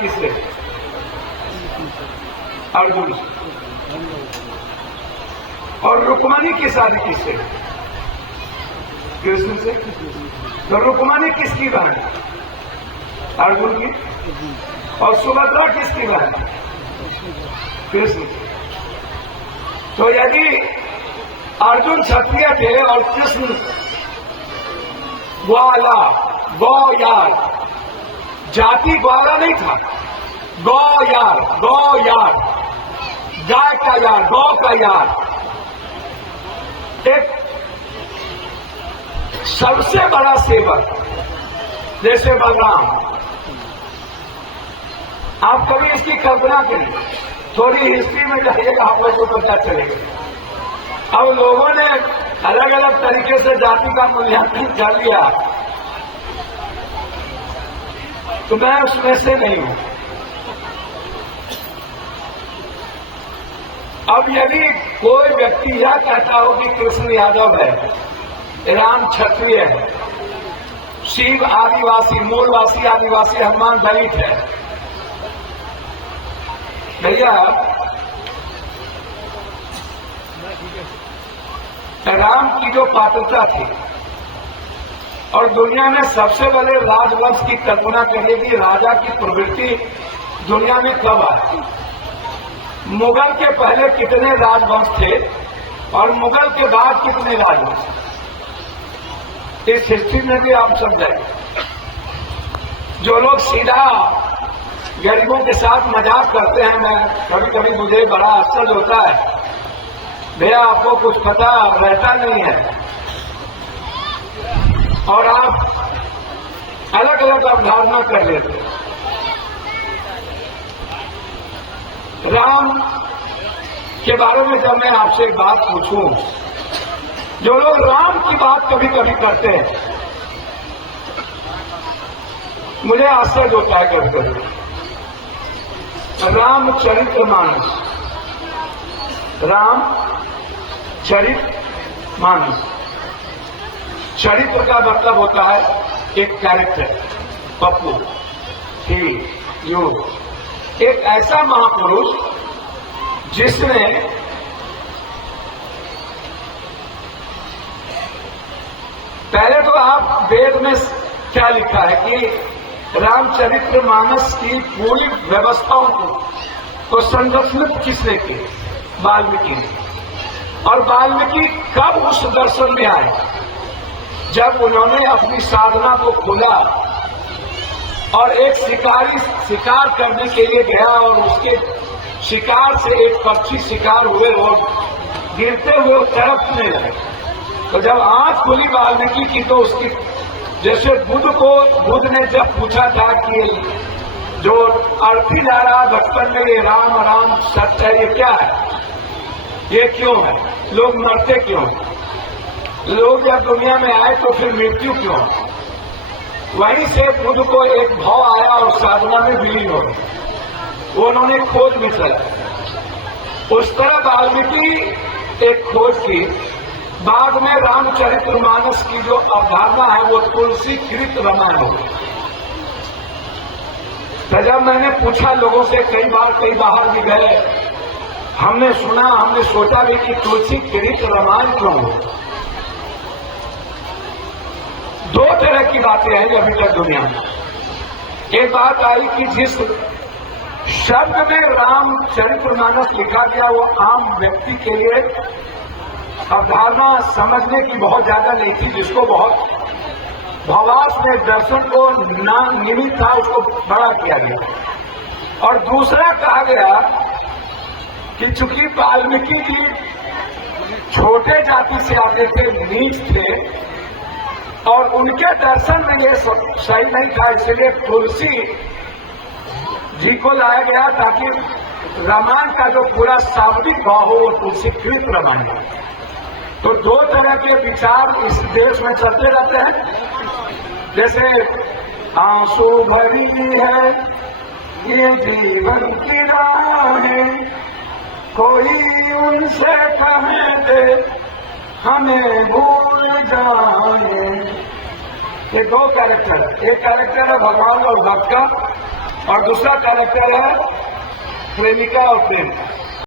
किससे? अर्जुन से। और रुक्मणी की शादी किससे? कृष्ण से। तो रुक्मणी किसकी बहन? अर्जुन की। और सुभद्रा किसकी बहन? कृष्ण की। तो यदि अर्जुन क्षत्रिय थे और कृष्ण ग्वाला, गौ यार, जाति ग्वाला नहीं था, गौ यार, गाय का यार, गौ का यार, एक सबसे बड़ा सेवक जैसे बलराम। आप कभी इसकी कल्पना करिए, थोड़ी हिस्ट्री में जाइएगा, आप लोगों को पता चलेगा। अब लोगों ने अलग अलग तरीके से जाति का मूल्यांकन कर लिया, तो मैं उसमें से नहीं हूं। अब यदि कोई व्यक्ति यह कहता हो कि कृष्ण यादव है, राम क्षत्रिय है, शिव आदिवासी, मूलवासी आदिवासी, हनुमान दलित है, भैया राम की जो पात्रता थी, और दुनिया में सबसे बड़े राजवंश की कल्पना करिए कि राजा की प्रवृत्ति दुनिया में कब आई। मुगल के पहले कितने राजवंश थे और मुगल के बाद कितने राजवंश, इस हिस्ट्री में भी आप समझाएं। जो लोग सीधा गरीबों के साथ मजाक करते हैं, मैं कभी कभी मुझे बड़ा आश्चर्य होता है, भैया आपको कुछ पता रहता नहीं है और आप अलग अलग अवधारणा कर लेते हैं। राम के बारे में जब मैं आपसे एक बात पूछूं, जो लोग राम की बात कभी कभी करते हैं, मुझे आश्चर्य होता है कभी कभी। रामचरितमानस, रामचरितमानस, चरित्र का मतलब होता है एक कैरेक्टर, पप्पू, ही, यू, एक ऐसा महापुरुष जिसने पहले तो आप वेद में क्या लिखा है कि रामचरितमानस की पूरी व्यवस्थाओं को संरक्षित किसने की? वाल्मीकि ने। और वाल्मीकि कब उस दर्शन में आए? जब उन्होंने अपनी साधना को खोला और एक शिकारी शिकार करने के लिए गया और उसके शिकार से एक पक्षी शिकार हुए और गिरते हुए तड़पने लगे। तो जब आंख खुली वाल्मीकि की तो उसकी, जैसे बुद्ध ने जब पूछा था कि जो अर्थी जा रहा बचपन में, ये राम राम सत्य है, ये क्या है, ये क्यों है, लोग मरते क्यों, लोग जब दुनिया में आए तो फिर मृत्यु क्यों? वहीं से बुद्ध को एक भाव आया और साधना में विलीन हो गए, वो उन्होंने खोज में चला। उस तरह वाल्मीकि एक खोज की, बाद में रामचरितमानस की जो अवधारणा है वो तुलसीकृत रामायण हो गई। तो जब मैंने पूछा लोगों से, कई बाहर भी गए, हमने सुना, हमने सोचा भी कि तुलसीकृत रामायण क्यों हो। दो तरह की बातें हैं अभी तक दुनिया में। एक बात आई कि जिस शब्द में रामचरितमानस लिखा गया वो आम व्यक्ति के लिए अवधारणा समझने की बहुत ज्यादा नहीं थी, जिसको बहुत भावास में दर्शन को निमित्त था उसको बड़ा किया गया। और दूसरा कहा गया कि चूंकि वाल्मीकि जी छोटे जाति से आते थे, नीच थे, और उनके दर्शन में ये सही नहीं था, इसलिए तुलसी जी को लाया गया ताकि रामायण का जो पूरा शाब्दिक भाव हो वो तुलसीकृत रामायण है। तो दो तरह के विचार इस देश में चलते रहते हैं। जैसे आंसू भरी है ये जीवन की राहें, कोई उनसे कहे दे हमें भूल जाए। ये दो कैरेक्टर है, एक कैरेक्टर है भगवान और भक्त का, और दूसरा कैरेक्टर है प्रेमिका और प्रेम।